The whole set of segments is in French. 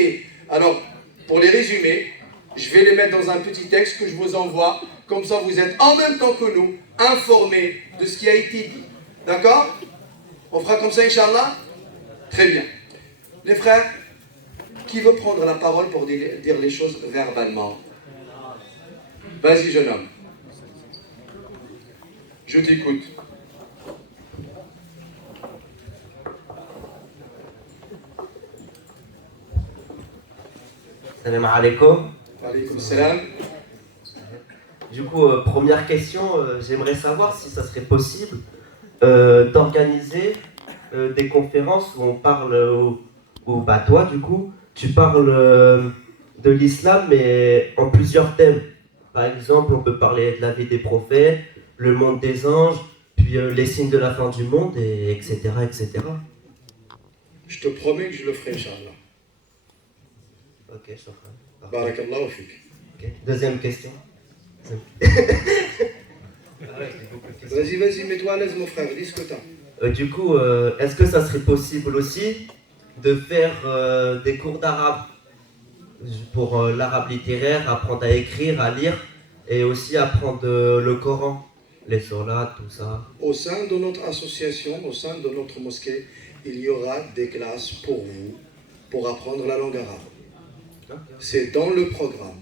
et alors, pour les résumer, je vais les mettre dans un petit texte que je vous envoie. Comme ça, vous êtes en même temps que nous informés de ce qui a été dit. D'accord? On fera comme ça, Inch'Allah? Très bien. Les frères, qui veut prendre la parole pour dire les choses verbalement? Vas-y, jeune homme. Je t'écoute. Salam alaikum. Alaykoum salam. Du coup, première question, j'aimerais savoir si ça serait possible d'organiser des conférences où on parle, où bah, toi du coup, tu parles de l'islam mais en plusieurs thèmes. Par exemple, on peut parler de la vie des prophètes, le monde des anges, puis les signes de la fin du monde, et etc., etc. Je te promets que je le ferai, Inch'Allah. Ok, je t'en ferai. Barakallahu fik. Ok. Deuxième question. Vas-y, mets-toi à l'aise, mon frère, dis ce que t'as. Du coup, est-ce que ça serait possible aussi de faire des cours d'arabe pour l'arabe littéraire, apprendre à écrire, à lire et aussi apprendre le Coran, les sourates, tout ça? Au sein de notre association, au sein de notre mosquée, il y aura des classes pour vous, pour apprendre la langue arabe. Okay. C'est dans le programme.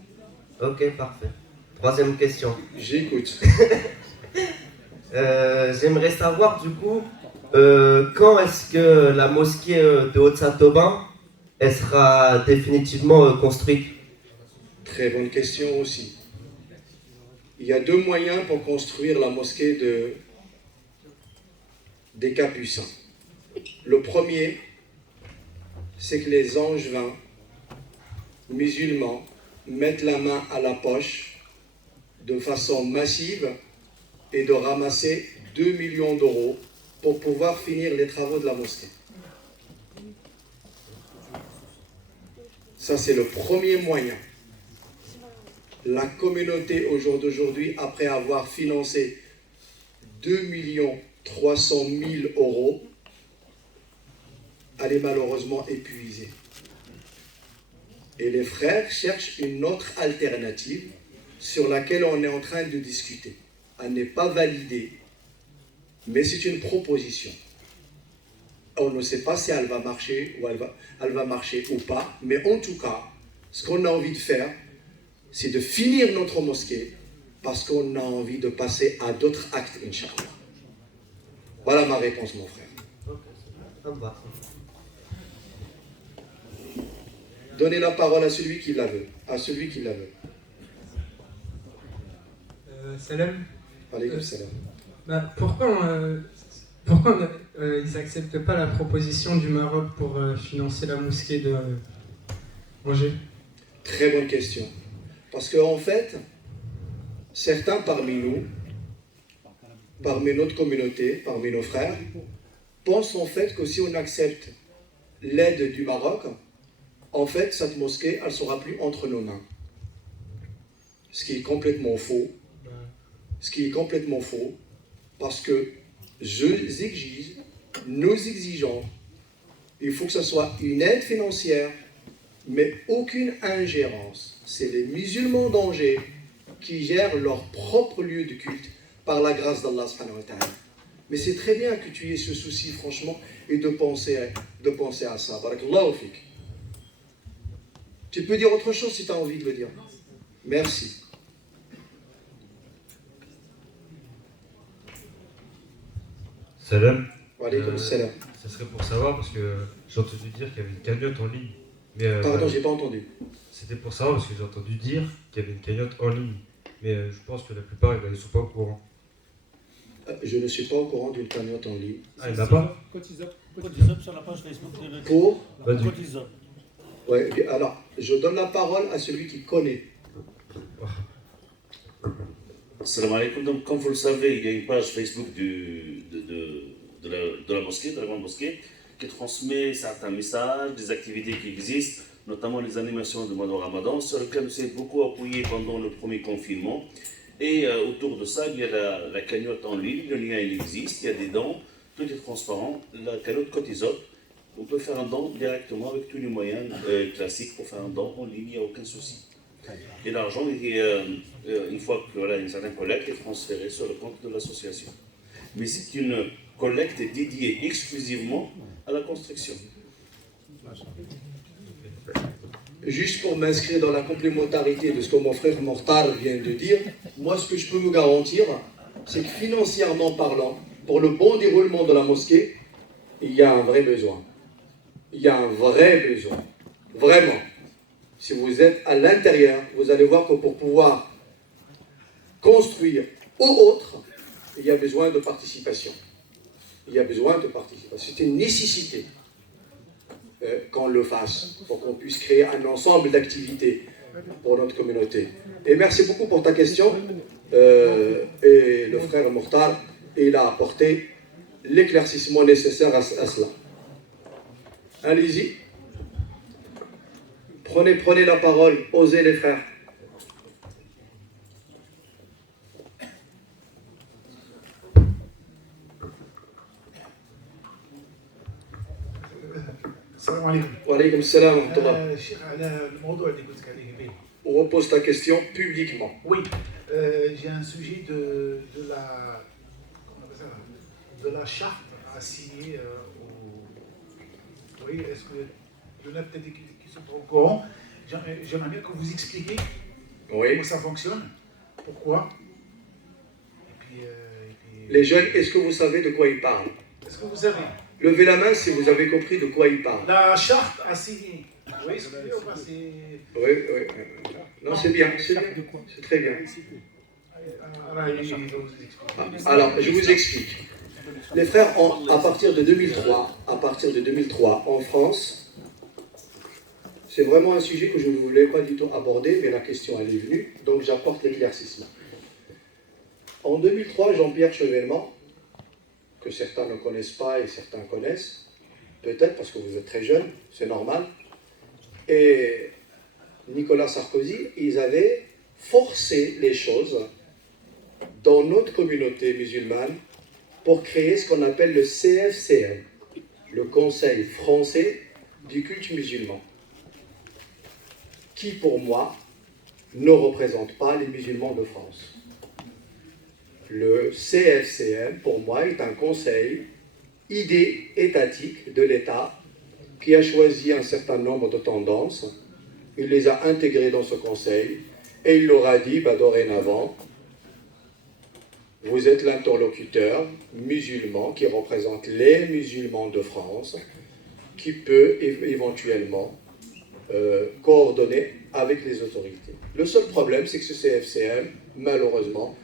Ok, parfait. Troisième question. J'écoute. J'aimerais savoir du coup, quand est-ce que la mosquée de Haute-Saint-Aubin elle sera définitivement construite? Très bonne question aussi. Il y a deux moyens pour construire la mosquée des Capucins. Le premier, c'est que les angevins musulmans mettent la main à la poche de façon massive et de ramasser 2 millions d'euros pour pouvoir finir les travaux de la mosquée. Ça, c'est le premier moyen. La communauté au jour d'aujourd'hui, après avoir financé 2 300 000 euros, elle est malheureusement épuisée. Et les frères cherchent une autre alternative sur laquelle on est en train de discuter. Elle n'est pas validée, mais c'est une proposition. On ne sait pas si elle va marcher ou elle va marcher ou pas, mais en tout cas, ce qu'on a envie de faire, c'est de finir notre mosquée parce qu'on a envie de passer à d'autres actes, Inch'Allah. Voilà ma réponse, mon frère. Donnez la parole à celui qui la veut. Salam. Alaykoum salam. Pourquoi ils n'acceptent pas la proposition du Maroc pour financer la mosquée de Angers? Très bonne question. Parce qu'en fait, certains parmi nous, parmi notre communauté, parmi nos frères, pensent en fait que si on accepte l'aide du Maroc, en fait, cette mosquée, elle ne sera plus entre nos mains. Ce qui est complètement faux. Parce que nous exigeons, il faut que ce soit une aide financière, mais aucune ingérence. C'est les musulmans d'Angers qui gèrent leur propre lieu de culte par la grâce d'Allah subhanahu wa ta'ala. Mais c'est très bien que tu aies ce souci, franchement, et de penser à ça. Barakallahu fik. Tu peux dire autre chose si tu as envie de le dire. Merci. Salam. Wa alaykoum salam. Ça serait pour savoir parce que j'ai entendu dire qu'il y avait une cagnotte en ligne. Mais, Pardon, j'ai pas entendu. C'était pour savoir parce que j'ai entendu dire qu'il y avait une cagnotte en ligne. Mais je pense que la plupart ils ne sont pas au courant. Je ne suis pas au courant d'une cagnotte en ligne. Ah, il n'y en a pas? Cotisop sur la page Facebook de Pour Cotisop. Ouais, alors, je donne la parole à celui qui connaît. Salam alaikum. Donc, comme vous le savez, il y a une page Facebook de la mosquée, de la grande mosquée, qui transmet certains messages, des activités qui existent, notamment les animations du mois de Ramadan, sur lesquelles on s'est beaucoup appuyé pendant le premier confinement. Et autour de ça, il y a la cagnotte en ligne, le lien il existe, il y a des dons, tout est transparent. La cagnotte Cotisop, on peut faire un don directement avec tous les moyens classiques pour faire un don en ligne, il n'y a aucun souci. Et l'argent, une fois que voilà, une certaine collecte, est transféré sur le compte de l'association. Mais c'est une collecte dédiée exclusivement à la construction. Juste pour m'inscrire dans la complémentarité de ce que mon frère Mortar vient de dire, moi ce que je peux vous garantir, c'est que financièrement parlant, pour le bon déroulement de la mosquée, il y a un vrai besoin. Il y a un vrai besoin. Vraiment. Si vous êtes à l'intérieur, vous allez voir que pour pouvoir construire ou autre, il y a besoin de participation. Il y a besoin de participation. C'est une nécessité qu'on le fasse, pour qu'on puisse créer un ensemble d'activités pour notre communauté. Et merci beaucoup pour ta question. Et le frère Mortar, il a apporté l'éclaircissement nécessaire à cela. Allez-y. Prenez la parole. Osez les frères. السلام عليكم. وعليكم السلام ورحمة الله. شيخ على الموضوع اللي قلت عليه به. On repose ta question publiquement. Oui, j'ai un sujet de la comment on appelle ça, de la charte à signer oui, est-ce que il y en a peut-être qui sont au courant. J'aimerais bien que vous expliquiez comment ça fonctionne, pourquoi. Et puis, les jeunes, est-ce que vous savez de quoi ils parlent? Est-ce que vous savez? Levez la main si vous avez compris de quoi ils parlent. La charte à signer. Vous voyez ce que je veux dire ou pas? Oui. Non, c'est bien, c'est très bien. Alors, je vous explique. Les frères, à partir de 2003, en France, c'est vraiment un sujet que je ne voulais pas du tout aborder, mais la question elle est venue, donc j'apporte l'éclaircissement. En 2003, Jean-Pierre Chevènement, que certains ne connaissent pas et certains connaissent, peut-être parce que vous êtes très jeunes, c'est normal, et Nicolas Sarkozy, ils avaient forcé les choses dans notre communauté musulmane pour créer ce qu'on appelle le CFCM, le Conseil français du culte musulman, qui pour moi ne représente pas les musulmans de France. Le CFCM, pour moi, est un conseil idée étatique de l'État qui a choisi un certain nombre de tendances, il les a intégrées dans ce conseil et il leur a dit, dorénavant, vous êtes l'interlocuteur musulman qui représente les musulmans de France, qui peut éventuellement coordonner avec les autorités. Le seul problème, c'est que ce CFCM, malheureusement,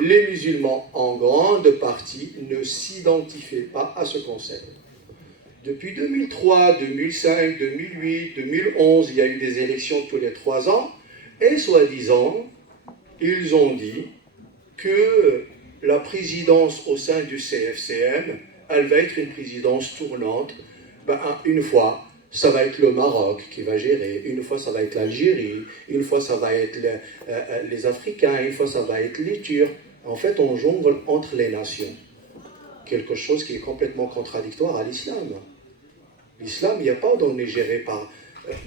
les musulmans, en grande partie, ne s'identifient pas à ce conseil. Depuis 2003, 2005, 2008, 2011, il y a eu des élections tous les 3 ans, et soi-disant, ils ont dit que la présidence au sein du CFCM, elle va être une présidence tournante. Une fois, ça va être le Maroc qui va gérer, une fois ça va être l'Algérie, une fois ça va être les Africains, une fois ça va être les Turcs. En fait, on jongle entre les nations. Quelque chose qui est complètement contradictoire à l'islam. L'islam, il n'y a pas on est géré par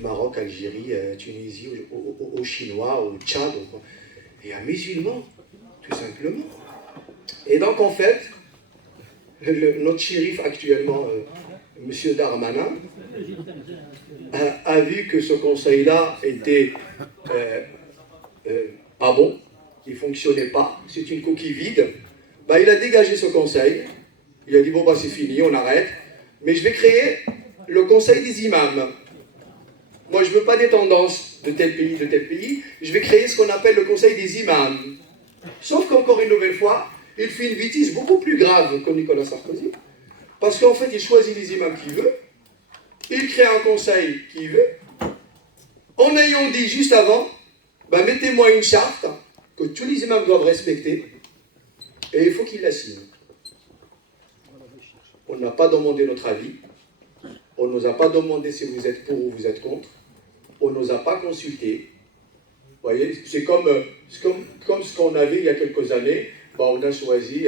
Maroc, Algérie, Tunisie, au Chinois, au Tchad. Il y a musulmans, tout simplement. Et donc, en fait, notre shérif actuellement, M. Darmanin, a vu que ce conseil-là était pas bon, il ne fonctionnait pas, c'est une coquille vide. Il a dégagé ce conseil, il a dit bon c'est fini, on arrête, mais je vais créer le conseil des imams. Moi je ne veux pas des tendances de tel pays, je vais créer ce qu'on appelle le conseil des imams. Sauf qu'encore une nouvelle fois, il fait une bêtise beaucoup plus grave que Nicolas Sarkozy, parce qu'en fait il choisit les imams qu'il veut, il crée un conseil qu'il veut, en ayant dit juste avant, mettez-moi une charte que tous les imams doivent respecter, et il faut qu'ils la signent. On n'a pas demandé notre avis, on ne nous a pas demandé si vous êtes pour ou vous êtes contre, on ne nous a pas consultés. Vous voyez, c'est comme ce qu'on avait il y a quelques années, on a choisi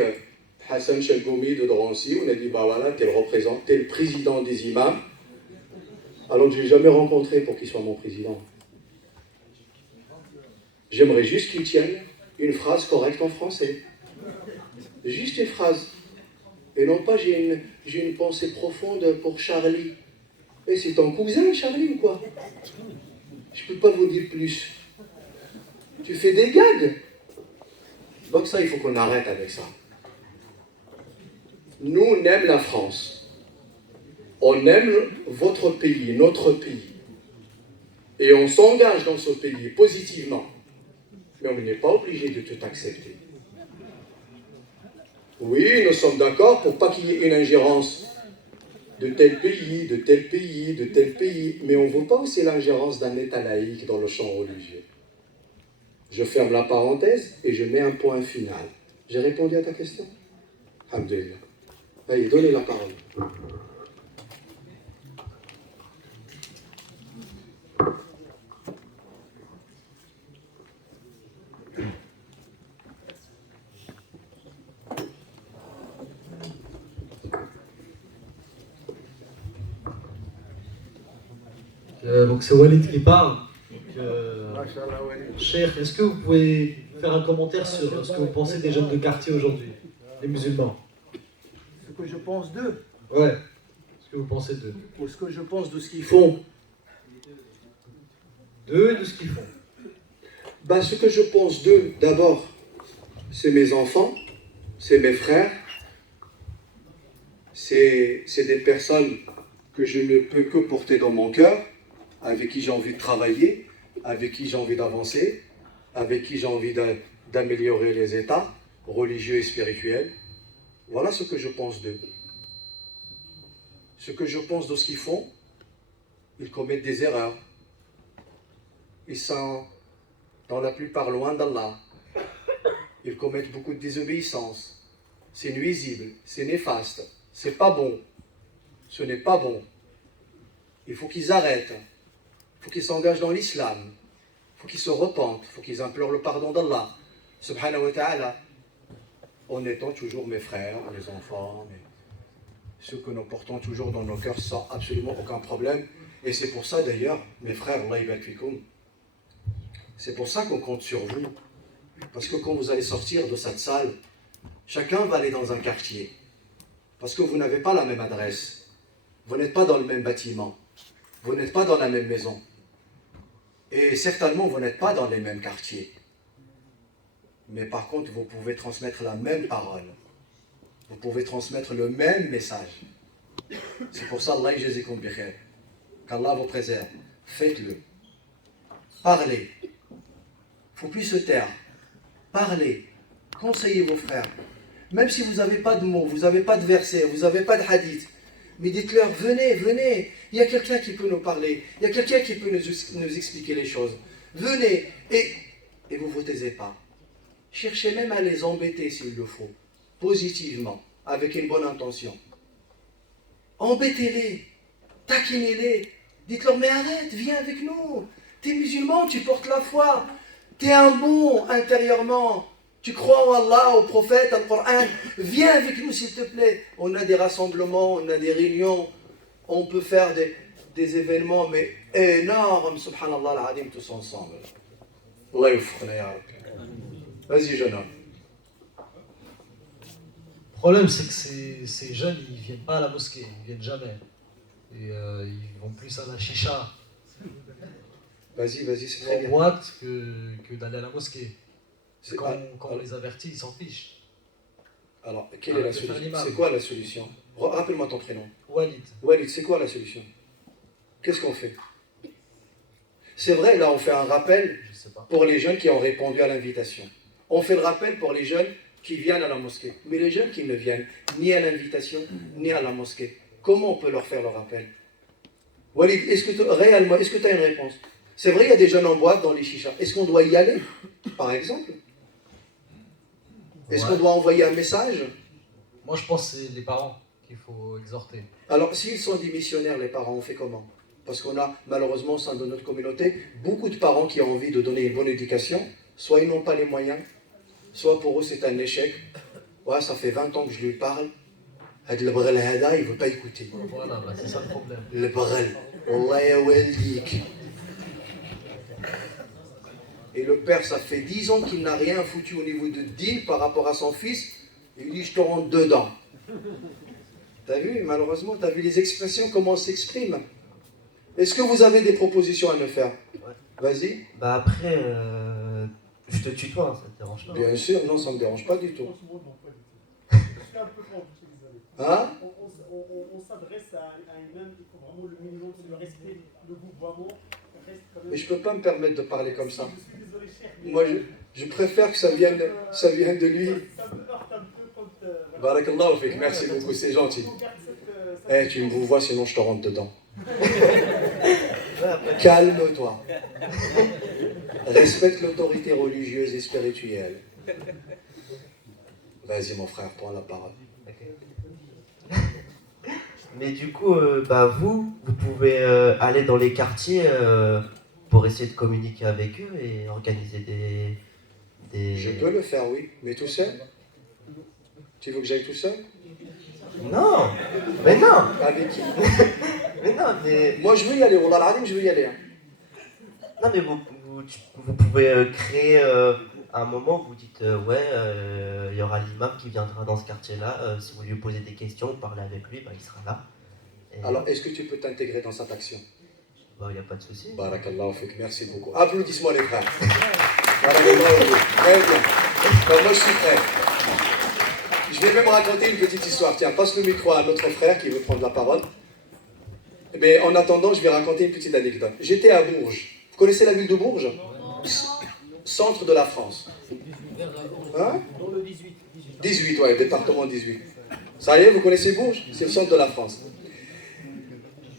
Hassan Chalgoumi de Drancy, on a dit voilà, t'es le président des imams, alors que je ne l'ai jamais rencontré pour qu'il soit mon président. J'aimerais juste qu'il tienne une phrase correcte en français. Juste une phrase. Et non pas j'ai une pensée profonde pour Charlie. Et c'est ton cousin, Charlie, ou quoi? Je ne peux pas vous dire plus. Tu fais des gags. Donc ça, il faut qu'on arrête avec ça. Nous, on aime la France. On aime votre pays, notre pays. Et on s'engage dans ce pays positivement. Mais on n'est pas obligé de tout accepter. Oui, nous sommes d'accord pour pas qu'il y ait une ingérence de tel pays, de tel pays, de tel pays. Mais on ne veut pas aussi l'ingérence d'un État laïque dans le champ religieux. Je ferme la parenthèse et je mets un point final. J'ai répondu à ta question? Alhamdulillah. Allez, donnez la parole. Donc c'est Walid qui parle. Cheikh, est-ce que vous pouvez faire un commentaire sur ce que vous pensez des jeunes de quartier aujourd'hui, les musulmans? Ce que je pense d'eux. Ouais. Ce que vous pensez d'eux. Ou ce que je pense de ce qu'ils font. D'eux et de ce qu'ils font. Ben, ce que je pense d'eux, d'abord, c'est mes enfants, c'est mes frères, c'est des personnes que je ne peux que porter dans mon cœur, avec qui j'ai envie de travailler, avec qui j'ai envie d'avancer, avec qui j'ai envie d'améliorer les états religieux et spirituels. Voilà ce que je pense d'eux. Ce que je pense de ce qu'ils font, ils commettent des erreurs. Ils sont, dans la plupart, loin d'Allah. Ils commettent beaucoup de désobéissance. C'est nuisible, c'est néfaste, c'est pas bon. Ce n'est pas bon. Il faut qu'ils arrêtent. Il faut qu'ils s'engagent dans l'islam. Il faut qu'ils se repentent. Il faut qu'ils implorent le pardon d'Allah. Subhanahu wa ta'ala. En étant toujours mes frères, mes enfants, ceux que nous portons toujours dans nos cœurs sans absolument aucun problème. Et c'est pour ça d'ailleurs, mes frères, Allah ybarak fikoum, c'est pour ça qu'on compte sur vous. Parce que quand vous allez sortir de cette salle, chacun va aller dans un quartier. Parce que vous n'avez pas la même adresse. Vous n'êtes pas dans le même bâtiment. Vous n'êtes pas dans la même maison. Et certainement, vous n'êtes pas dans les mêmes quartiers. Mais par contre, vous pouvez transmettre la même parole. Vous pouvez transmettre le même message. C'est pour ça, Allah yjazikum bi khair. Qu'Allah vous préserve. Faites-le. Parlez. Il ne faut plus se taire. Parlez. Conseillez vos frères. Même si vous n'avez pas de mots, vous n'avez pas de versets, vous n'avez pas de hadith. Mais dites-leur, venez, venez. Il y a quelqu'un qui peut nous parler. Il y a quelqu'un qui peut nous expliquer les choses. Venez. Et vous ne vous taisez pas. Cherchez même à les embêter s'il le faut. Positivement. Avec une bonne intention. Embêtez-les. Taquinez-les. Dites-leur, mais arrête, viens avec nous. T'es musulman, tu portes la foi. T'es un bon intérieurement. Tu crois en Allah, au prophète, au Coran. Viens avec nous s'il te plaît. On a des rassemblements, on a des réunions. On peut faire des événements, mais énormes, subhanallah al-adim, tous ensemble. Allah yufqna ya Rabbi. Vas-y, jeune homme. Le problème, c'est que ces jeunes, ils ne viennent pas à la mosquée, ils ne viennent jamais. Et ils vont plus à la chicha. Vas-y, c'est très bien. En boîte que d'aller à la mosquée. Quand on les avertit, ils s'en fichent. Alors, quelle est la solution? C'est quoi la solution? Rappelle-moi ton prénom. Walid. Walid, c'est quoi la solution? Qu'est-ce qu'on fait? C'est vrai, là, on fait un rappel pour les jeunes qui ont répondu à l'invitation. On fait le rappel pour les jeunes qui viennent à la mosquée. Mais les jeunes qui ne viennent ni à l'invitation, ni à la mosquée, comment on peut leur faire le rappel? Walid, réellement, est-ce que tu as une réponse? C'est vrai, il y a des jeunes en boîte dans les chichas. Est-ce qu'on doit y aller, par exemple? Est-ce qu'on doit envoyer un message? Moi, je pense que c'est les parents qu'il faut exhorter. Alors, s'ils sont démissionnaires, les parents, on fait comment? Parce qu'on a, malheureusement, au sein de notre communauté, beaucoup de parents qui ont envie de donner une bonne éducation. Soit ils n'ont pas les moyens, soit pour eux, c'est un échec. Ouais, ça fait 20 ans que je lui parle. Il ne veut pas écouter. Voilà, c'est ça le problème. Le brel. Wallah ya waldik. Et le père, ça fait 10 ans qu'il n'a rien foutu au niveau de deal par rapport à son fils. Il lui dit, je te rentre dedans. T'as vu, malheureusement, t'as vu les expressions, comment on s'exprime. Est-ce que vous avez des propositions à me faire? Vas-y. Bah après, je te tutoie, hein, ça te dérange pas? Bien sûr, non, ça ne me dérange pas du tout. Hein? On s'adresse à un imam, il faut vraiment le minimum, c'est le respect, le vouvoiement. Mais je ne peux pas me permettre de parler comme ça. Je suis désolé, cher. Moi, je préfère que ça vienne de lui. Ça me heurte un peu quand... Barakallahu fik, merci beaucoup, c'est gentil. Eh, tu me vois, sinon je te rentre dedans. Calme-toi. Respecte l'autorité religieuse et spirituelle. Vas-y, mon frère, prends la parole. Mais du coup, bah vous pouvez aller dans les quartiers pour essayer de communiquer avec eux et organiser des... Je peux le faire, oui, mais tout seul? Tu veux que j'aille tout seul? Non, mais non. Avec qui? Mais non, mais... Moi, je veux y aller, Wallah al-Azim, je veux y aller. Hein. Non, mais vous pouvez créer un moment où vous dites ouais, il y aura l'imam qui viendra dans ce quartier-là. Si vous lui posez des questions, vous parlez avec lui, bah, il sera là. Et... Alors, est-ce que tu peux t'intégrer dans cette action? Bah, il n'y a pas de souci. Barakallahu fik, merci beaucoup. Applaudissements, les frères. Barakallahu fik. Très bien. Donc, moi, je suis prêt. Je vais même raconter une petite histoire. Tiens, passe le micro à notre frère qui veut prendre la parole. Mais en attendant, je vais raconter une petite anecdote. J'étais à Bourges. Vous connaissez la ville de Bourges? Centre de la France. Hein? Dans le 18. 18, ouais, département 18. Ça y est, vous connaissez Bourges? C'est le centre de la France.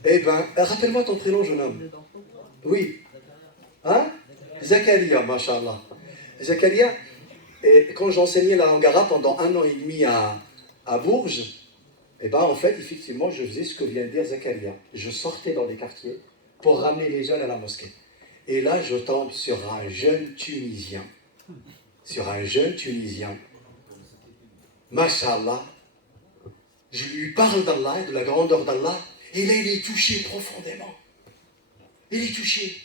Eh ben, rappelle-moi ton prénom, jeune homme. Oui. Hein? Zakaria, mashallah. Zakaria, et quand j'enseignais la langue arabe pendant 1 an et demi à Bourges, eh ben, en fait, effectivement, je faisais ce que vient de dire Zakaria. Je sortais dans les quartiers pour ramener les jeunes à la mosquée. Et là, je tombe sur un jeune Tunisien. Mashallah. Je lui parle d'Allah, de la grandeur d'Allah, et là, il est touché profondément. Il est touché.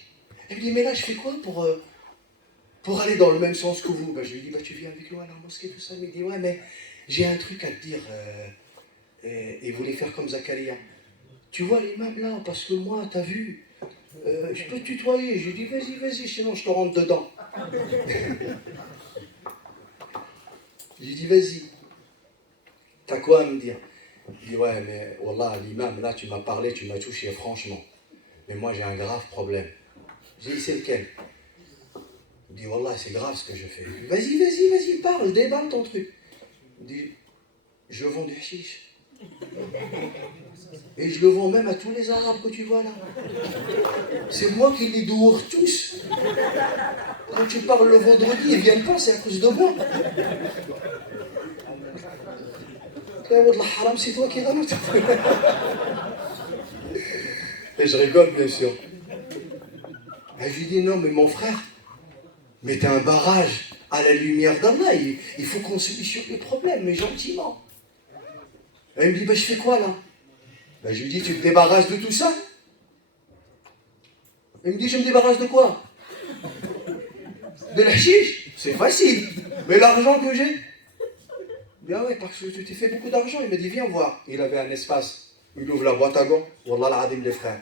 Il me dit, mais là, je fais quoi pour aller dans le même sens que vous? Ben, je lui dis, tu viens avec nous à la mosquée, tout ça. Il me dit, ouais, mais j'ai un truc à te dire. Et il voulait faire comme Zakaria. Tu vois l'imam là, parce que moi, t'as vu, je peux te tutoyer. Je lui dis, vas-y, sinon je te rentre dedans. Je lui dis, vas-y. T'as quoi à me dire? Il dit, ouais, mais wallah, l'imam, là, tu m'as parlé, tu m'as touché, franchement. Mais moi, j'ai un grave problème. J'ai dit, c'est lequel? Il dit, wallah, c'est grave ce que je fais. Vas-y, parle, déballe ton truc. Il dit, je vends du hashish. Et je le vends même à tous les Arabes que tu vois là. C'est moi qui les doure tous. Quand tu parles le vendredi, ils viennent pas, c'est à cause de moi. C'est toi qui rajoute. Et je rigole bien sûr. Et je lui dis non mais mon frère, mais t'as un barrage à la lumière d'Allah, il faut qu'on solutionne le problème, mais gentiment. Et il me dit, je fais quoi là? Je lui dis, tu te débarrasses de tout ça? Il me dit, je me débarrasse de quoi? De la chiche? C'est facile. Mais l'argent que j'ai? Bien ouais, parce que tu t'es fait beaucoup d'argent. Il me dit, viens voir. Il avait un espace. Il ouvre la boîte à gants. Wallah al-Adim, les frères.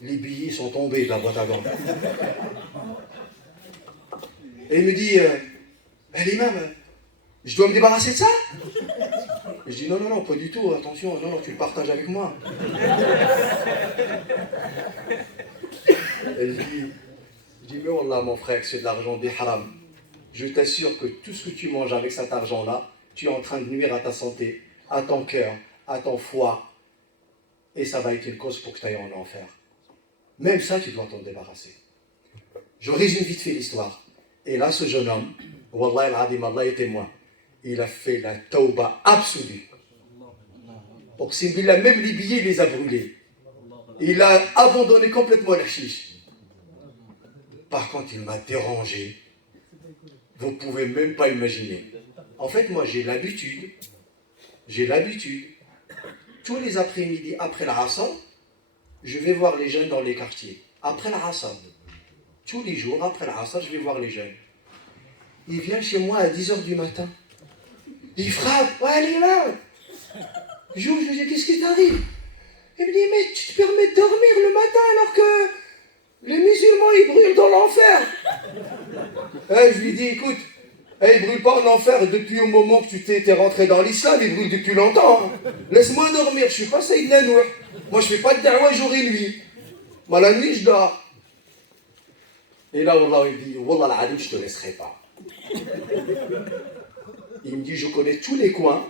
Les billets sont tombés de la boîte à gants. Et il me dit, l'imam, je dois me débarrasser de ça? Je dis non, pas du tout, attention, non, tu le partages avec moi. Et je dis, mais wallah mon frère, c'est de l'argent des haram. Je t'assure que tout ce que tu manges avec cet argent-là, tu es en train de nuire à ta santé, à ton cœur, à ton foie. Et ça va être une cause pour que tu ailles en enfer. Même ça, tu dois t'en débarrasser. Je résume vite fait l'histoire. Et là, ce jeune homme, wallah al-Adim, Allah est témoin. Il a fait la tauba absolue. Donc, il a même les billets, il les a brûlés. Il a abandonné complètement la chiche. Par contre, il m'a dérangé. Vous ne pouvez même pas imaginer. En fait, moi, j'ai l'habitude, tous les après-midi, après la Asr, je vais voir les jeunes dans les quartiers. Après l'Asr, tous les jours, après l'Asr, je vais voir les jeunes. Il vient chez moi à 10h du matin. Il frappe. Ouais, l'imam. Je lui dis, qu'est-ce qui t'arrive? Il me dit, mais tu te permets de dormir le matin alors que les musulmans, ils brûlent dans l'enfer. Je lui dis, écoute, ils brûlent pas en enfer depuis au moment que tu t'es rentré dans l'islam, ils brûlent depuis longtemps. Laisse-moi dormir, je suis pas Sayyidina Nour. Moi, je fais pas de da'wa jour et nuit. Moi, la nuit, je dors. Et là, Wallah, il dit, Wallah, l'Adim, je te laisserai pas. Il me dit, je connais tous les coins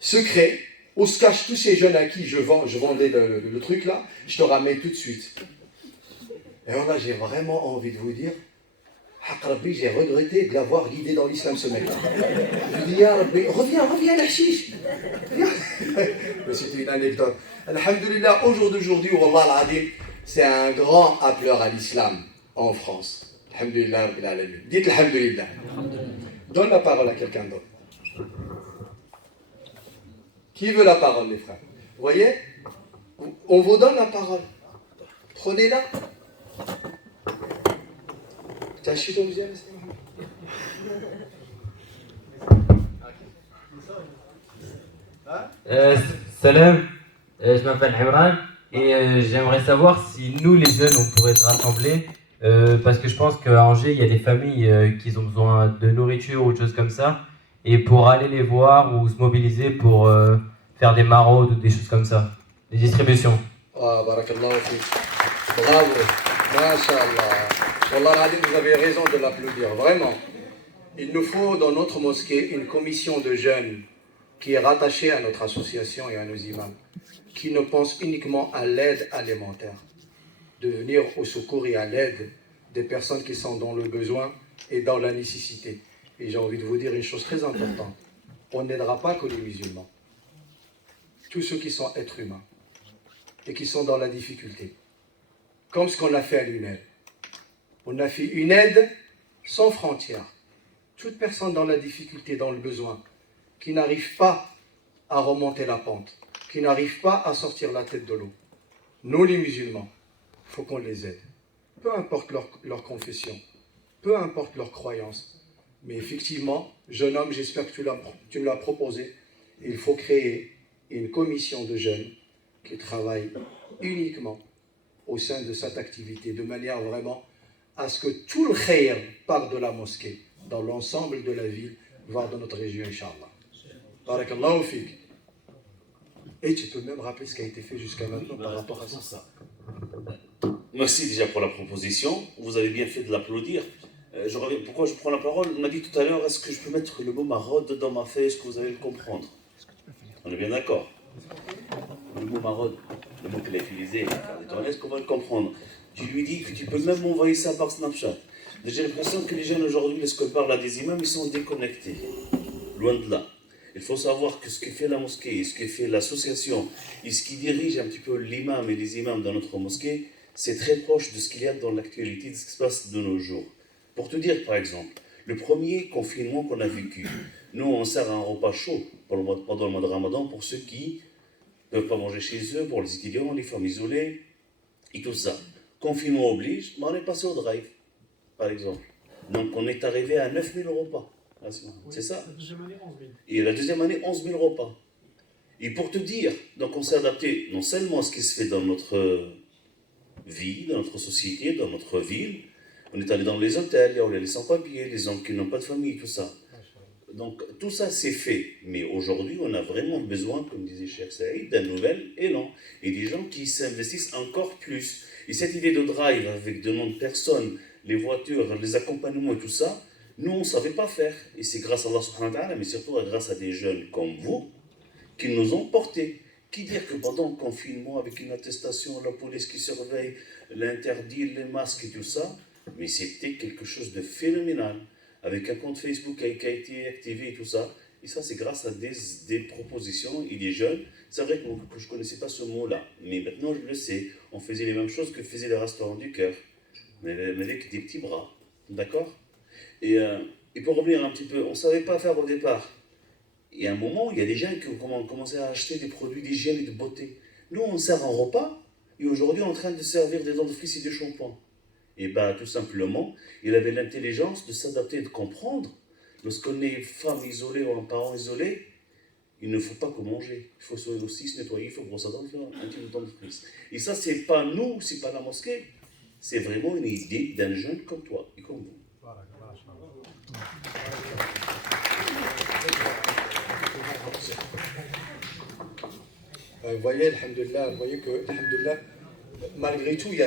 secrets où se cachent tous ces jeunes à qui je vendais le truc là, je te ramène tout de suite. Et alors là, j'ai vraiment envie de vous dire, j'ai regretté de l'avoir guidé dans l'islam ce mec-là. Je lui dis, reviens, la chiche. C'était une anecdote. Alhamdulillah, au jour d'aujourd'hui, Wallah al-Adim, c'est un grand appeleur à l'islam en France. Alhamdulillah, Rabbil Alamin. Dites Alhamdulillah. Donne la parole à quelqu'un d'autre. Qui veut la parole, les frères? Vous voyez? On vous donne la parole. Prenez-la. T'as chuté au deuxième? Salam, je m'appelle Imran et j'aimerais savoir si nous les jeunes on pourrait se rassembler parce que je pense qu'à Angers il y a des familles qui ont besoin de nourriture ou de choses comme ça et pour aller les voir ou se mobiliser pour faire des maraudes ou des choses comme ça, des distributions. Ah, barakallahu fik. Bravo, masha'Allah. Wallah, vous avez raison de l'applaudir, vraiment. Il nous faut dans notre mosquée une commission de jeunes qui est rattachée à notre association et à nos imams, qui ne pense uniquement à l'aide alimentaire, de venir au secours et à l'aide des personnes qui sont dans le besoin et dans la nécessité. Et j'ai envie de vous dire une chose très importante, on n'aidera pas que les musulmans, tous ceux qui sont êtres humains et qui sont dans la difficulté, comme ce qu'on a fait à l'UNED. On a fait une aide sans frontières. Toute personne dans la difficulté, dans le besoin, qui n'arrive pas à remonter la pente, qui n'arrive pas à sortir la tête de l'eau. Nous, les musulmans, il faut qu'on les aide. Peu importe leur confession, peu importe leur croyance. Mais effectivement, jeune homme, j'espère que tu me l'as proposé, il faut créer une commission de jeunes qui travaillent uniquement au sein de cette activité, de manière vraiment à ce que tout le khayr parte de la mosquée, dans l'ensemble de la ville, voire de notre région, Inch'Allah. Barakallahu fik. Et tu peux même rappeler ce qui a été fait jusqu'à maintenant par rapport à ça. Merci déjà pour la proposition. Vous avez bien fait de l'applaudir. Pourquoi je prends la parole? On m'a dit tout à l'heure, est-ce que je peux mettre le mot maraude dans ma feuille? Est-ce que vous allez le comprendre? On est bien d'accord? Le mot maraude, le mot qu'elle a utilisé, est-ce qu'on va le comprendre? Tu lui dis que tu peux même m'envoyer ça par Snapchat. J'ai l'impression que les jeunes aujourd'hui, lorsqu'on parle à des imams, ils sont déconnectés. Loin de là. Il faut savoir que ce que fait la mosquée, ce que fait l'association, et ce qui dirige un petit peu l'imam et les imams dans notre mosquée, c'est très proche de ce qu'il y a dans l'actualité, de ce qui se passe de nos jours. Pour te dire, par exemple, le premier confinement qu'on a vécu, nous, on sert un repas chaud pendant le mois de Ramadan pour ceux qui ne peuvent pas manger chez eux, pour les étudiants, les femmes isolées, et tout ça. Confinement oblige, mais on est passé au drive, par exemple. Donc on est arrivé à 9 000 repas. C'est ça. La deuxième année, 11 000. Et la deuxième année, 11 000 repas. Et pour te dire, donc on s'est adapté non seulement à ce qui se fait dans notre vie, dans notre société, dans notre ville, on est allé dans les hôtels, il y a les sans-papiers, les hommes qui n'ont pas de famille, tout ça. Donc tout ça c'est fait, mais aujourd'hui on a vraiment besoin, comme disait Cheikh Saïd, d'un nouvel élan et des gens qui s'investissent encore plus. Et cette idée de drive avec de nombreuses personnes, les voitures, les accompagnements et tout ça, nous on ne savait pas faire. Et c'est grâce à Allah subhanahu wa ta'ala, mais surtout grâce à des jeunes comme vous, qui nous ont portés. Qui dire que pendant le confinement, avec une attestation, la police qui surveille, l'interdit, les masques et tout ça, mais c'était quelque chose de phénoménal. Avec un compte Facebook qui a été activé et tout ça. Et ça, c'est grâce à des propositions et des jeunes. C'est vrai que je ne connaissais pas ce mot-là, mais maintenant je le sais. On faisait les mêmes choses que faisaient les restaurants du cœur, mais avec des petits bras. D'accord? Et pour revenir un petit peu, on ne savait pas faire au départ. Il y a un moment où il y a des gens qui ont commencé à acheter des produits d'hygiène et de beauté. Nous, on sert un repas, Et aujourd'hui, en train de servir des dentifrices et des shampoings. Et bien, tout simplement, il avait l'intelligence de s'adapter et de comprendre. Lorsqu'on est femme isolée ou un parent isolé, il ne faut pas que manger. Il faut aussi se nettoyer, il faut brosser dents, faire un petit dentifrice. Et ça, c'est pas nous, c'est pas la mosquée. C'est vraiment une idée d'un jeune comme toi et comme vous. Vous voyez, alhamdoulilah, vous voyez que, alhamdoulilah, malgré tout, il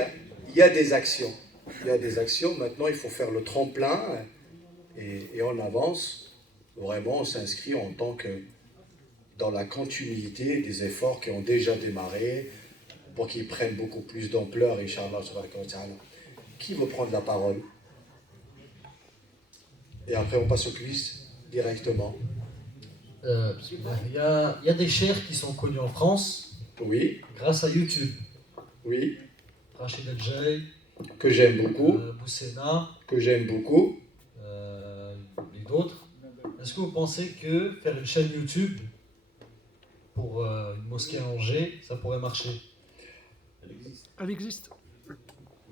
y a des actions. Il y a des actions. Maintenant, il faut faire le tremplin et on avance. Vraiment, on s'inscrit en tant que dans la continuité des efforts qui ont déjà démarré pour qu'ils prennent beaucoup plus d'ampleur, Inch'Allah. Qui veut prendre la parole? Et après, on passe au quiz directement. Il y a des chers qui sont connus en France. Oui. Grâce à YouTube. Oui. Rachid El-Jay. Que j'aime beaucoup. Boussena. Que j'aime beaucoup. Et d'autres. Est-ce que vous pensez que faire une chaîne YouTube pour une mosquée à Angers, ça pourrait marcher? Elle existe.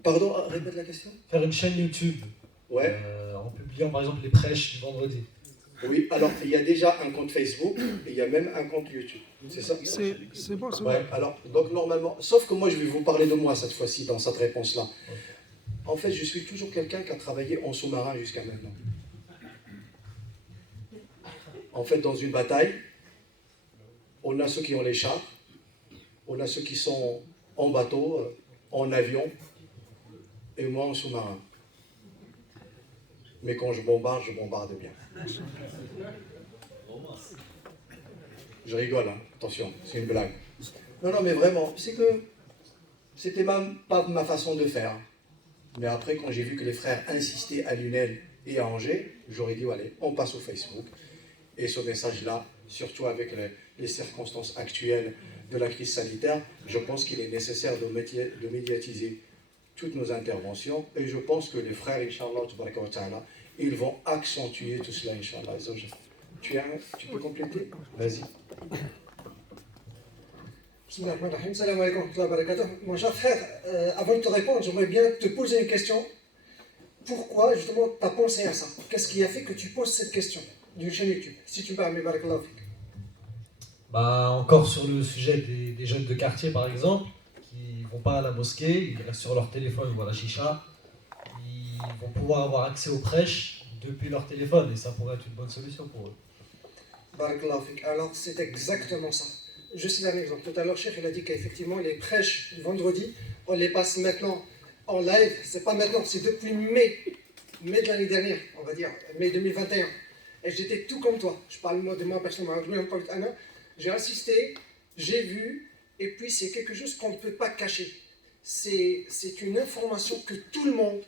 Pardon, répète la question. Faire une chaîne YouTube. Ouais. En publiant par exemple les prêches du vendredi. Oui, alors il y a déjà un compte Facebook et il y a même un compte YouTube. C'est ça? C'est bon, c'est ouais, bon. alors, donc normalement, sauf que moi je vais vous parler de moi cette fois-ci dans cette réponse-là. En fait, je suis toujours quelqu'un qui a travaillé en sous-marin jusqu'à maintenant. En fait, dans une bataille, on a ceux qui ont les chars, on a ceux qui sont en bateau, en avion, et moi en sous-marin. Mais quand je bombarde bien. Je rigole, hein. Attention, c'est une blague. Non, mais vraiment, c'est que c'était même pas ma façon de faire. Mais après, quand j'ai vu que les frères insistaient à Lunel et à Angers, j'aurais dit, allez, on passe au Facebook. Et ce message-là, surtout avec les circonstances actuelles de la crise sanitaire, je pense qu'il est nécessaire de médiatiser toutes nos interventions. Et je pense que les frères, Inch'Allah, ils vont accentuer tout cela, Inch'Allah. Tu peux compléter? Vas-y. Salam alaikum wa barakatuh. Mon cher frère, avant de te répondre, j'aimerais bien te poser une question. Pourquoi justement tu as pensé à ça? Qu'est-ce qui a fait que tu poses cette question d'une chaîne YouTube? Si tu me permets, barakallahu fik. Encore sur le sujet des jeunes de quartier par exemple, qui vont pas à la mosquée, ils restent sur leur téléphone ou à la chicha, ils vont pouvoir avoir accès aux prêches depuis leur téléphone et ça pourrait être une bonne solution pour eux. Barakallahu fik. Alors c'est exactement ça. Je cite un exemple. Tout à l'heure, Cheikh il a dit qu'effectivement les prêches du vendredi, on les passe maintenant en live. C'est pas maintenant, c'est depuis mai de l'année dernière, on va dire, mai 2021. Et j'étais tout comme toi. Je parle de moi personnellement. J'ai assisté, j'ai vu, et puis c'est quelque chose qu'on ne peut pas cacher. C'est une information que tout le monde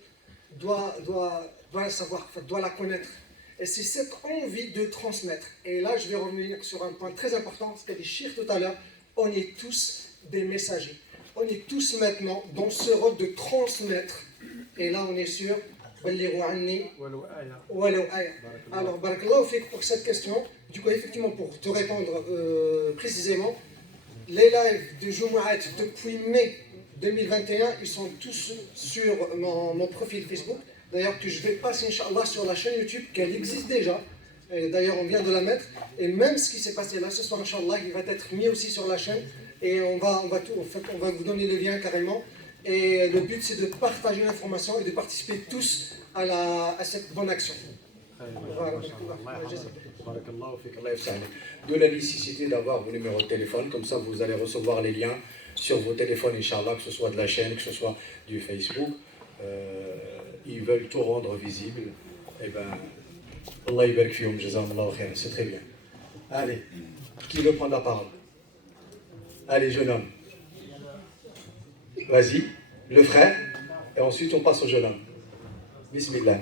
doit savoir, doit la connaître. Et c'est cette envie de transmettre. Et là, je vais revenir sur un point très important, ce qu'a dit Cheikh tout à l'heure. On est tous des messagers. On est tous maintenant dans ce rôle de transmettre. Et là, on est sûr. Alors, barakallahu fik pour cette question. Du coup, effectivement, pour te répondre précisément, les lives de Jumu'at depuis mai 2021, ils sont tous sur mon profil Facebook. D'ailleurs, que je vais passer, Inch'Allah, sur la chaîne YouTube, qu'elle existe déjà. D'ailleurs, on vient de la mettre. Et même ce qui s'est passé là ce soir, Inch'Allah, il va être mis aussi sur la chaîne. Et on va vous donner le lien carrément. Et le but, c'est de partager l'information et de participer tous à cette bonne action. Voilà. De la nécessité d'avoir vos numéros de téléphone, comme ça vous allez recevoir les liens sur vos téléphones, Inch'Allah, que ce soit de la chaîne, que ce soit du Facebook. Ils veulent tout rendre visible. Eh ben, Allah yabarak fihum, jazakumullahu khairan, c'est très bien. Allez, qui veut prendre la parole? Allez, jeune homme. Vas-y, le frère, et ensuite on passe au jeune homme. Bismillah.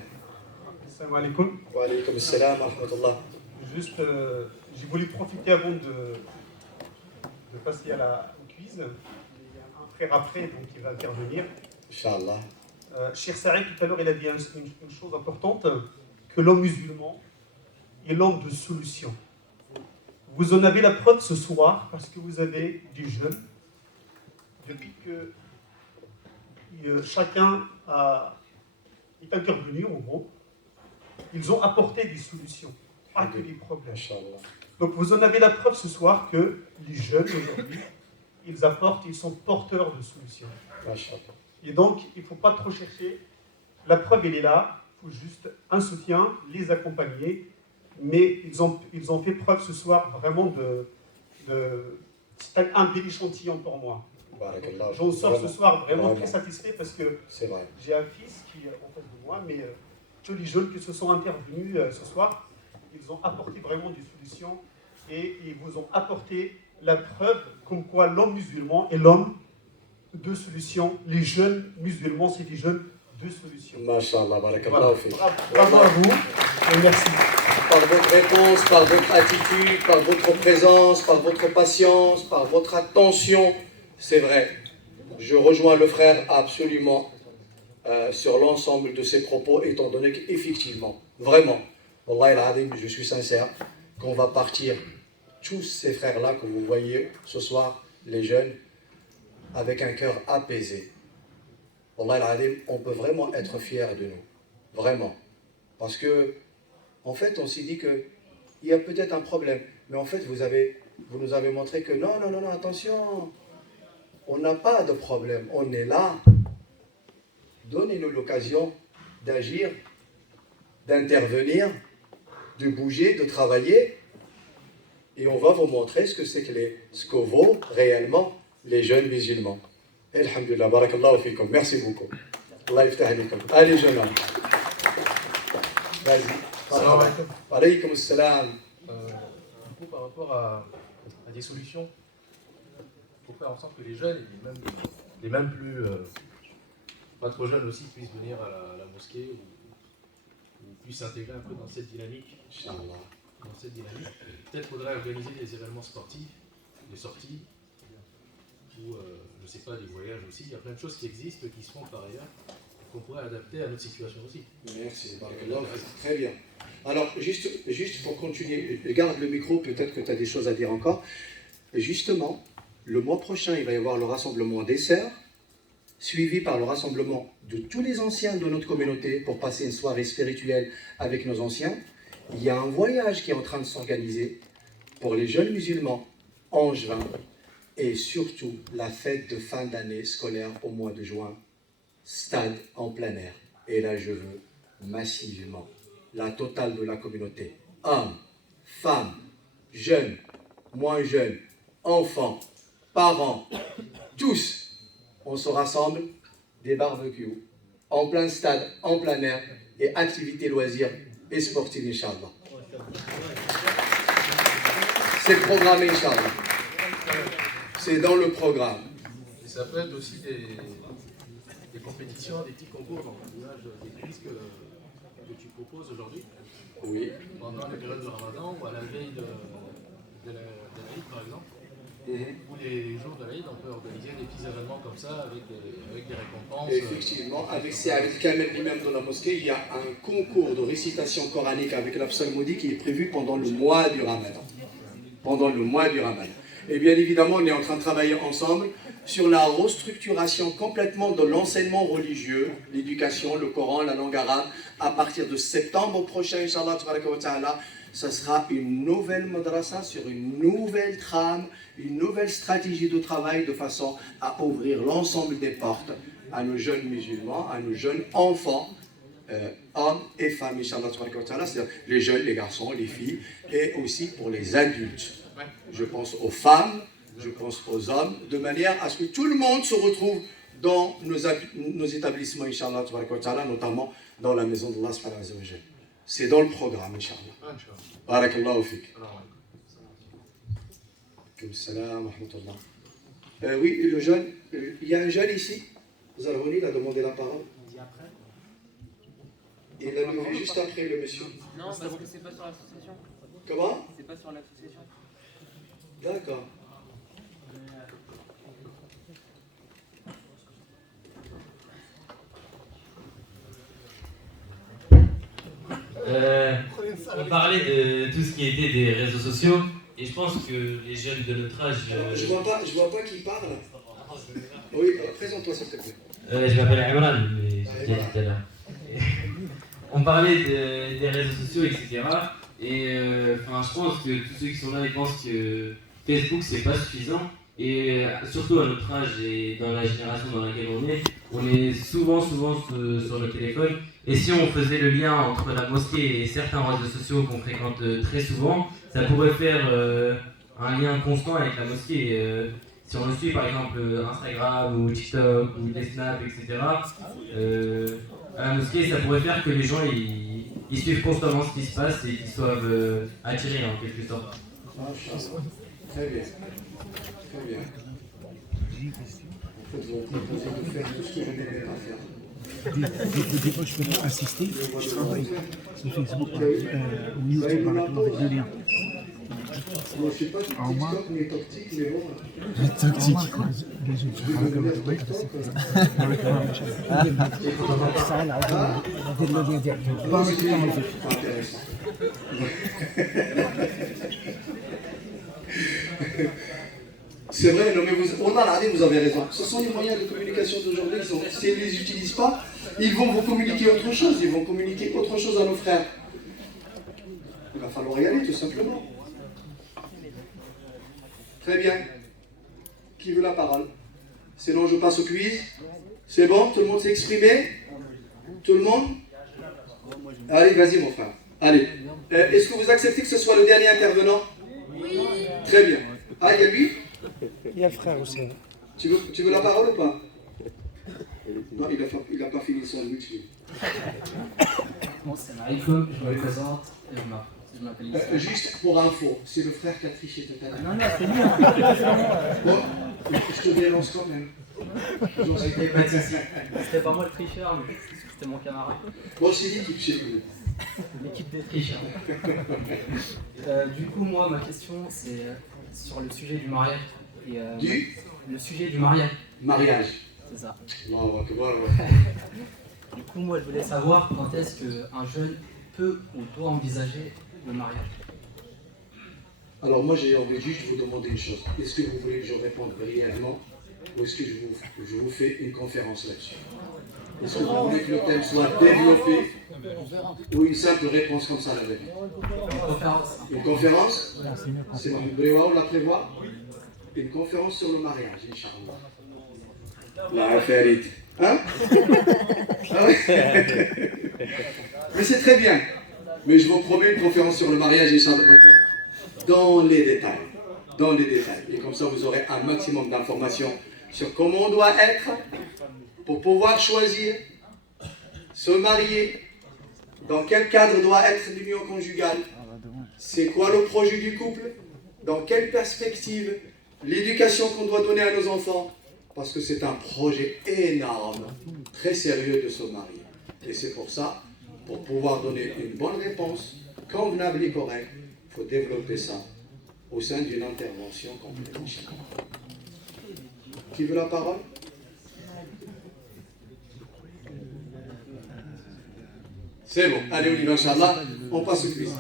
Salam alaikum. Wa alaikum assalam wa rahmatullah. Juste, j'ai voulu profiter avant de passer au quiz. Il y a un frère après donc, qui va intervenir. Inch'Allah. Cheikh Saïd, tout à l'heure, il a dit une chose importante, que l'homme musulman est l'homme de solution. Vous en avez la preuve ce soir, parce que vous avez des jeunes depuis que chacun est intervenu, en gros, ils ont apporté des solutions, pas que des problèmes. Donc vous en avez la preuve ce soir que les jeunes aujourd'hui, ils sont porteurs de solutions. Et donc, il ne faut pas trop chercher. La preuve, elle est là. Il faut juste un soutien, les accompagner. Mais ils ont fait preuve ce soir vraiment c'est un bel échantillon pour moi. J'en sors ce soir vraiment très satisfait parce que j'ai un fils qui est en face de moi, mais tous les jeunes qui se sont intervenus ce soir, ils ont apporté vraiment des solutions et ils vous ont apporté la preuve comme quoi l'homme musulman est l'homme de solutions. Les jeunes musulmans, c'est des jeunes de solutions. Masha'Allah, barakallahu fik. Bravo à vous et merci. Par votre réponse, par votre attitude, par votre présence, par votre patience, par votre attention, c'est vrai. Je rejoins le frère absolument sur l'ensemble de ses propos, étant donné qu'effectivement, vraiment, Wallahi al-Azim, je suis sincère, qu'on va partir, tous ces frères-là que vous voyez ce soir, les jeunes, avec un cœur apaisé. Wallahi al-Azim, on peut vraiment être fiers de nous. Vraiment. Parce que, en fait, on s'est dit qu'il y a peut-être un problème. Mais en fait, vous nous avez montré que non, attention, on n'a pas de problème. On est là. Donnez-nous l'occasion d'agir, d'intervenir, de bouger, de travailler. Et on va vous montrer ce que vaut réellement les jeunes musulmans. Alhamdulillah, barakallahu fikum. Merci beaucoup. Allah yaftah alaykum. Allez, jeunes hommes. Vas-y. Salam alaikum. Alaykum salam. Du coup, par rapport à des solutions, il faut faire en sorte que les jeunes, et même plus pas trop jeunes aussi, puissent venir à la mosquée ou puissent s'intégrer un peu dans cette dynamique. Peut-être faudrait organiser des événements sportifs, des sorties, ou je ne sais pas, des voyages aussi. Il y a plein de choses qui existent, qui se font par ailleurs, qu'on pourrait adapter à notre situation aussi. Merci, très bien. Alors, juste pour continuer, garde le micro, peut-être que tu as des choses à dire encore. Justement, le mois prochain, il va y avoir le rassemblement des sœurs, suivi par le rassemblement de tous les anciens de notre communauté pour passer une soirée spirituelle avec nos anciens. Il y a un voyage qui est en train de s'organiser pour les jeunes musulmans en juin et surtout la fête de fin d'année scolaire au mois de juin, stade en plein air. Et là, je veux massivement la totale de la communauté, hommes, femmes, jeunes, moins jeunes, enfants, parents, tous, on se rassemble, des barbecues, en plein stade, en plein air, et activités loisirs et sportives, Inch'Allah. C'est programmé, Inch'Allah. C'est dans le programme. Et ça peut être aussi des compétitions, des petits concours dans l'image des quiz que tu proposes aujourd'hui. Oui. Pendant la période de Ramadan ou à la veille de l'Aïd, par exemple. Ou les jours de l'Aïd, on peut organiser des petits événements comme ça avec des récompenses. Effectivement, avec Kamel, l'imam de la mosquée, il y a un concours de récitation coranique avec la psalmodie qui est prévu pendant le mois du Ramadan. Et bien évidemment, on est en train de travailler ensemble sur la restructuration complètement de l'enseignement religieux, l'éducation, le Coran, la langue arabe. À partir de septembre prochain, Inch'Allah, ça sera une nouvelle madrasa sur une nouvelle trame, une nouvelle stratégie de travail de façon à ouvrir l'ensemble des portes à nos jeunes musulmans, à nos jeunes enfants, hommes et femmes, Inch'Allah, c'est-à-dire les jeunes, les garçons, les filles, et aussi pour les adultes. Je pense aux femmes, je pense aux hommes, de manière à ce que tout le monde se retrouve dans nos établissements, Inch'Allah, notamment dans la maison d'Allah. C'est dans le programme, Inch'Allah. Barakallahu fik. Salam wa rahmatullah. Oui, le jeune, il y a un jeune ici, Zarhouni, il a demandé la parole. Il l'a levé juste après le monsieur. Non, parce que c'est pas sur l'association. Comment? C'est pas sur l'association. D'accord. On parlait de tout ce qui était des réseaux sociaux et je pense que les jeunes de notre âge... Je vois pas qui parle. Oui, présente-toi s'il te plaît. Je m'appelle Imran, mais j'ai dit tout à l'heure. On parlait des réseaux sociaux, etc. Et je pense que tous ceux qui sont là, ils pensent que Facebook, c'est pas suffisant. Et surtout à notre âge et dans la génération dans laquelle on est souvent sur le téléphone. Et si on faisait le lien entre la mosquée et certains réseaux sociaux qu'on fréquente très souvent, ça pourrait faire un lien constant avec la mosquée. Si on le suit par exemple Instagram ou TikTok ou des Snap, etc., à la mosquée, ça pourrait faire que les gens ils suivent constamment ce qui se passe et qu'ils soient attirés en quelque sorte. Très bien. Très bien. En fait, vous proposez de faire tout ce que je n'aimais pas faire. Des fois, je peux pas assister, je travaille sur Facebook ou YouTube avec le lien. Moi, je ne suis pas TikTok ni toxique, mais bon. Toxique. C'est vrai, non mais vous avez raison. Ce sont les moyens de communication d'aujourd'hui. S'ils ne les utilisent pas, ils vont vous communiquer autre chose. Ils vont communiquer autre chose à nos frères. Il va falloir y aller, tout simplement. Très bien. Qui veut la parole? Sinon, je passe au quiz. C'est bon? Tout le monde s'est exprimé? Tout le monde? Allez, vas-y, mon frère. Allez. Est-ce que vous acceptez que ce soit le dernier intervenant? Oui. Très bien. Ah, il y a lui? Il y a le frère aussi. Tu veux la parole ou pas? Non, il n'a pas fini son sandwich. Bon, c'est Maïkoum, je me présente et je m'appelle Issa. Juste pour info, c'est le frère qui a triché tout à l'heure. Non, c'est lui. Bon, je te dénonce quand même. C'était pas moi le tricheur, mais c'était mon camarade. Bon, c'est l'équipe chez nous. L'équipe des tricheurs. Du coup, moi, ma question, c'est sur le sujet du mariage. Le sujet du mariage. Mariage. C'est ça. Non, tu vois, Du coup, moi, je voulais savoir quand est-ce qu'un jeune peut ou doit envisager le mariage. Alors moi, j'ai envie juste de vous demander une chose. Est-ce que vous voulez que je réponde brièvement ou est-ce que je vous fais une conférence là-dessus? Est-ce que vous voulez que le thème soit développé ou une simple réponse comme ça, la vie? Une conférence? C'est Mahmoud Brewa, on la prévoit? Une conférence sur le mariage, Inch'Allah. La Farid. Hein? Ah oui. Mais c'est très bien. Mais je vous promets une conférence sur le mariage, Inch'Allah. Dans les détails. Dans les détails. Et comme ça, vous aurez un maximum d'informations sur comment on doit être pour pouvoir choisir, se marier, dans quel cadre doit être l'union conjugale, c'est quoi le projet du couple, dans quelle perspective, l'éducation qu'on doit donner à nos enfants, parce que c'est un projet énorme, très sérieux de se marier. Et c'est pour ça, pour pouvoir donner une bonne réponse, convenable et correcte, il faut développer ça au sein d'une intervention complète. Qui veut la parole? C'est bon, allez, on y va, Inch'Allah. On passe au quiz.